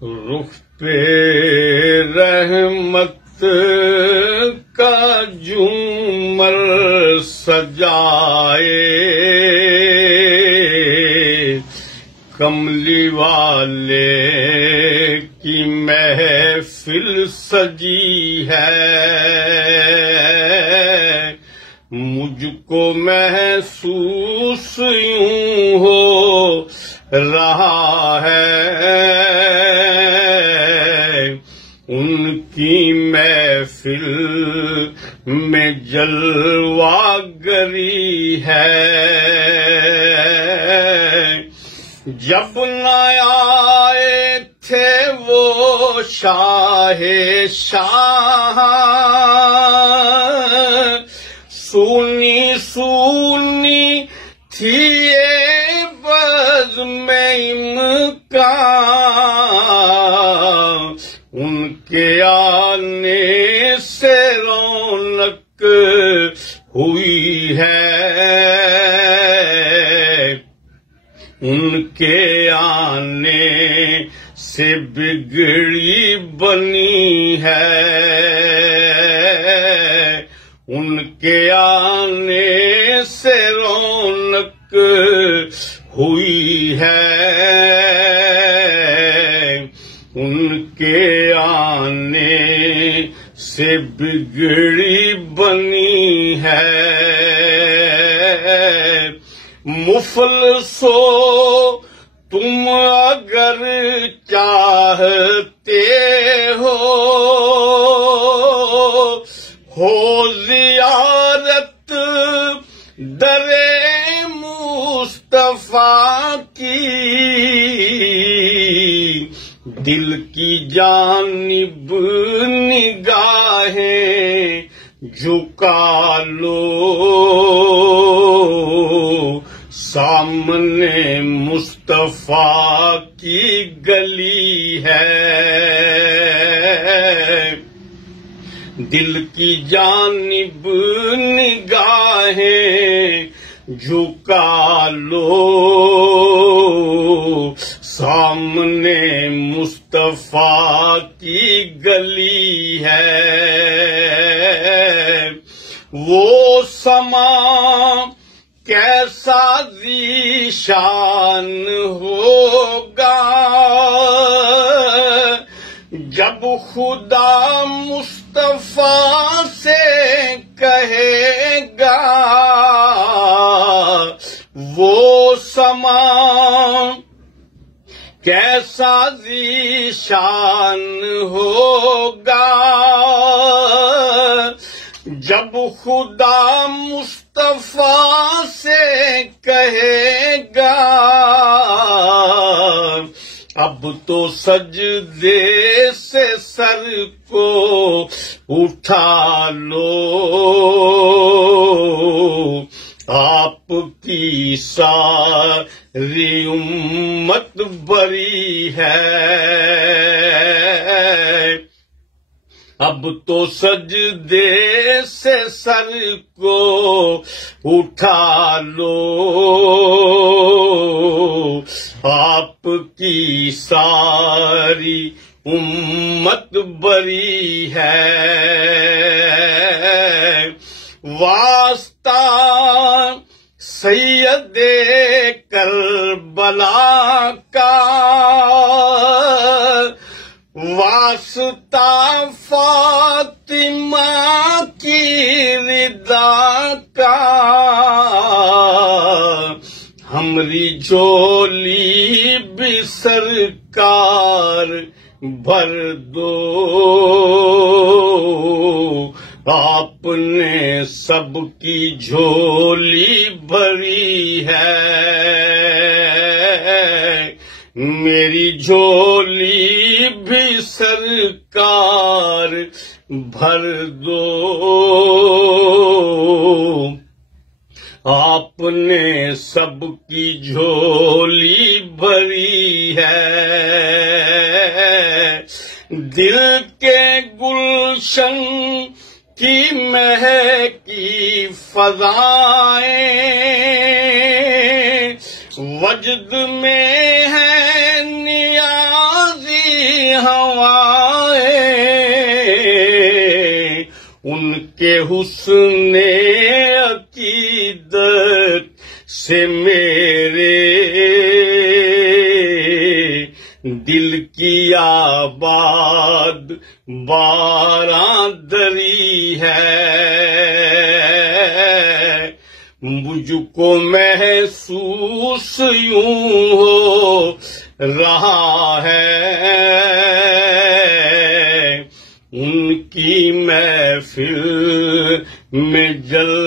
رخ پہ رحمت کا جھومر سجائے، کملی والے کی محفل سجی ہے، مجھ کو محسوس یوں ہو رہا ہے، ان کی محفل میں جلوہ گری ہے، جب نہ آئے تھے وہ شاہ سونی سونی تھی بزم امکان، ان کے آنے سے رونق ہوئی ہے، ان کے آنے سے بگڑی بنی ہے، ان کے آنے سے رونق ہوئی ہے، ان کے آنے سے بگڑی بنی ہے، مفلسو تم اگر چاہتے ہو زیارت در مصطفیٰ کی، دل کی جانب نگاہیں جھکا لو، سامنے مصطفیٰ کی گلی ہے، دل کی جانب نگاہیں جھکا لو، سامنے مصطفیٰ کی گلی ہے، وہ سما کیسا ذیشان ہوگا جب خدا مصطفیٰ سے کہے گا، وہ سما کیسا ذیشان ہوگا جب خدا مصطفیٰ سے کہے گا، اب تو سجدے سے سر کو اٹھا لو، آپ کی ساری امت بری ہے، اب تو سجدے سے سر کو اٹھا لو، آپ کی ساری امت بری ہے، واسطہ سید کربلا کا، واسطہ فاطمہ کی رضا کا، ہمری جھولی بھی سرکار بھر دو، آپ نے سب کی جھولی بھری ہے، میری جھولی بھی سرکار بھر دو، آپ نے سب کی جھولی بھری ہے، دل کے گلشن کی مہکی فضائیں وجد میں ہے نیازی ہوائیں ان کے حسن عقیدت سے میرے دل کی آباد باراں دری ہے، مجھ کو محسوس یوں ہو رہا ہے ان کی محفل میں جل